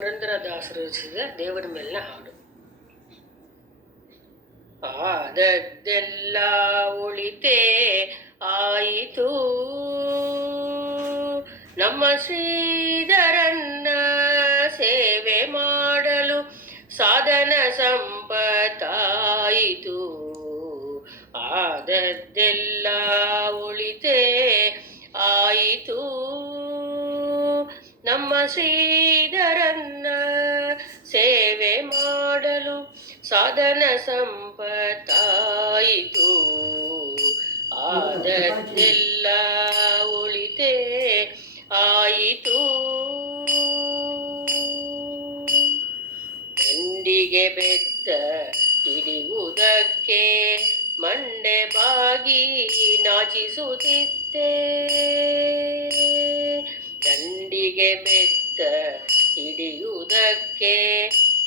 ಪುರಂದರದಾಸರು ರಚಿಸಿದ ದೇವರ ಮೇಲಿನ ಹಾಡು. ಆದದ್ದೆಲ್ಲ ಉಳಿತೇ ಆಯಿತು, ನಮ್ಮ ಶ್ರೀಧರನ್ನ ಸೇವೆ ಮಾಡಲು ಸಾಧನ ಸಂಪತ್ತಾಯಿತು. ಆದದ್ದೆಲ್ಲ ಉಳಿತೇ ಆಯಿತು, ನಮ್ಮ ಶ್ರೀಧರನ್ನ ಸೇವೆ ಮಾಡಲು ಸಾಧನ ಸಂಪತ್ತಾಯಿತು. ಆದದ್ದೆಲ್ಲ ಉಳಿತೇ ಆಯಿತು. ದಂಡಿಗೆ ಬೆತ್ತ ಹಿಡಿಯುವುದಕ್ಕೆ ಮಂಡೆ ಬಾಗಿ ನಾಚಿಸುತ್ತಿದ್ದೆ. ದಂಡಿಗೆ ಬೆತ್ತ ಹಿಡಿಯುವುದಕ್ಕೆ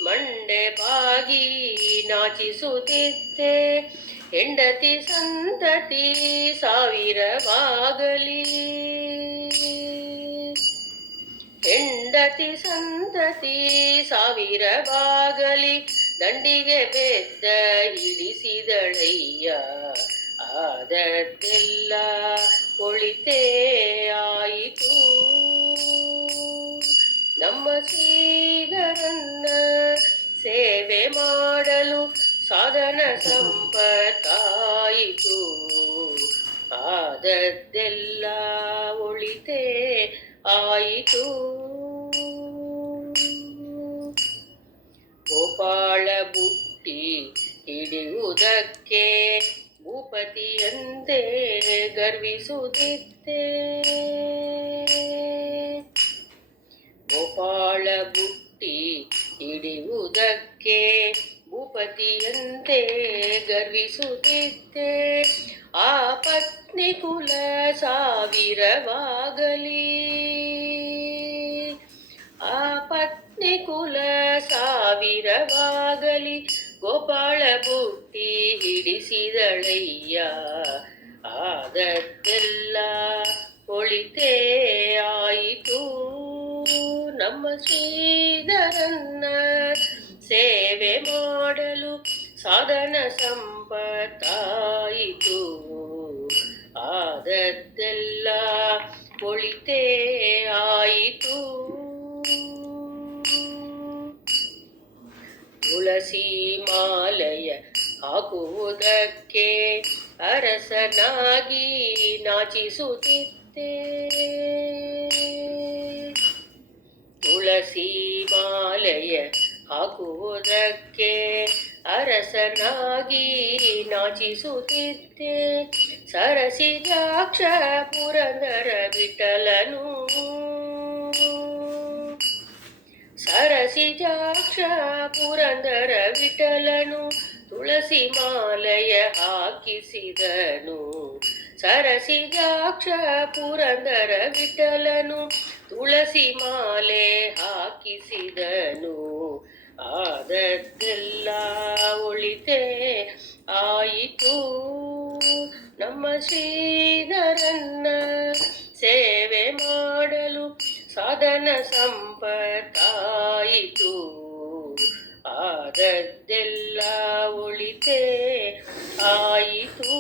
ಮಂಡೆ ಬಾಗಿ ನಾಚಿಸುತ್ತಿದ್ದೆ. ಹೆಂಡತಿ ಸಂತತಿ ಸಾವಿರವಾಗಲಿ, ಹೆಂಡತಿ ಸಂತತಿ ಸಾವಿರವಾಗಲಿ, ದಂಡಿಗೆ ಬೆತ್ತ ಹಿಡಿಸಿದಳಯ್ಯ. ಆದದ್ದೆಲ್ಲ ಒಳಿತೇ ಆಯಿತು, ನಮ್ಮ ಶ್ರೀಧರನ್ನ ಸೇವೆ ಮಾಡಲು ಸಾಧನ ಸಂಪತ್ತಾಯಿತು. ಆದದ್ದೆಲ್ಲ ಒಳಿತೇ ಆಯಿತು. ಗೋಪಾಳ ಬುಟ್ಟಿ ಹಿಡಿಯುವುದಕ್ಕೆ ಭೂಪತಿಯಂತೆ ಗರ್ವಿಸುತ್ತಿದ್ದೆ. ಗೋಪಾಳ ಬುಟ್ಟಿ ಹಿಡಿಯುವುದಕ್ಕೆ ಭೂಪತಿಯಂತೆ ಗರ್ವಿಸುತ್ತಿದ್ದೆ. ಆ ಪತ್ನಿ ಕುಲ ಸಾವಿರವಾಗಲಿ, ಆ ಪತ್ನಿ ಕುಲ ಸಾವಿರವಾಗಲಿ, ಗೋಪಾಳ ಬುಟ್ಟಿ ಹಿಡಿಸಿದಳಯ್ಯ. ಆದದ್ದೆಲ್ಲ ಒಳಿತೇ ಆಯಿತು, ನಮ್ಮ ಶ್ರೀಧರನ್ನ ಸೇವೆ ಮಾಡಲು ಸಾಧನ ಸಂಪತ್ತಾಯಿತು. ಆದದ್ದೆಲ್ಲ ಒಳಿತೇ ಆಯಿತು. ತುಳಸಿ ಮಾಲೆಯ ಹಾಕುವುದಕ್ಕೆ ಅರಸನಾಗಿ ನಾಚಿಸುತ್ತಿದ್ದೆ. ತುಳಸಿ ಮಾಲೆಯ ಹಾಕುವುದಕ್ಕೆ ಅರಸನಾಗಿ ನಾಚಿಸುತ್ತಿದ್ದೆ. ಸರಸಿಜಾಕ್ಷ ಪುರಂದರ ವಿಠಲನು, ಸರಸಿಜಾಕ್ಷ ಪುರಂದರ ವಿಠಲನು ತುಳಸಿ ಮಾಲೆಯ ಹಾಕಿಸಿದನು. ಸರಸಿಜಾಕ್ಷ ಪುರಂದರ ವಿಠಲನು ತುಳಸಿ ಮಾಲೆ ಹಾಕಿಸಿದನು. ಆದದ್ದೆಲ್ಲ ಒಳಿತೇ ಆಯಿತು, ನಮ್ಮ ಶ್ರೀಧರನ್ನ ಸೇವೆ ಮಾಡಲು ಸಾಧನ ಸಂಪತ್ತಾಯಿತು. ಆದದ್ದೆಲ್ಲ ಒಳಿತೇ ಆಯಿತು.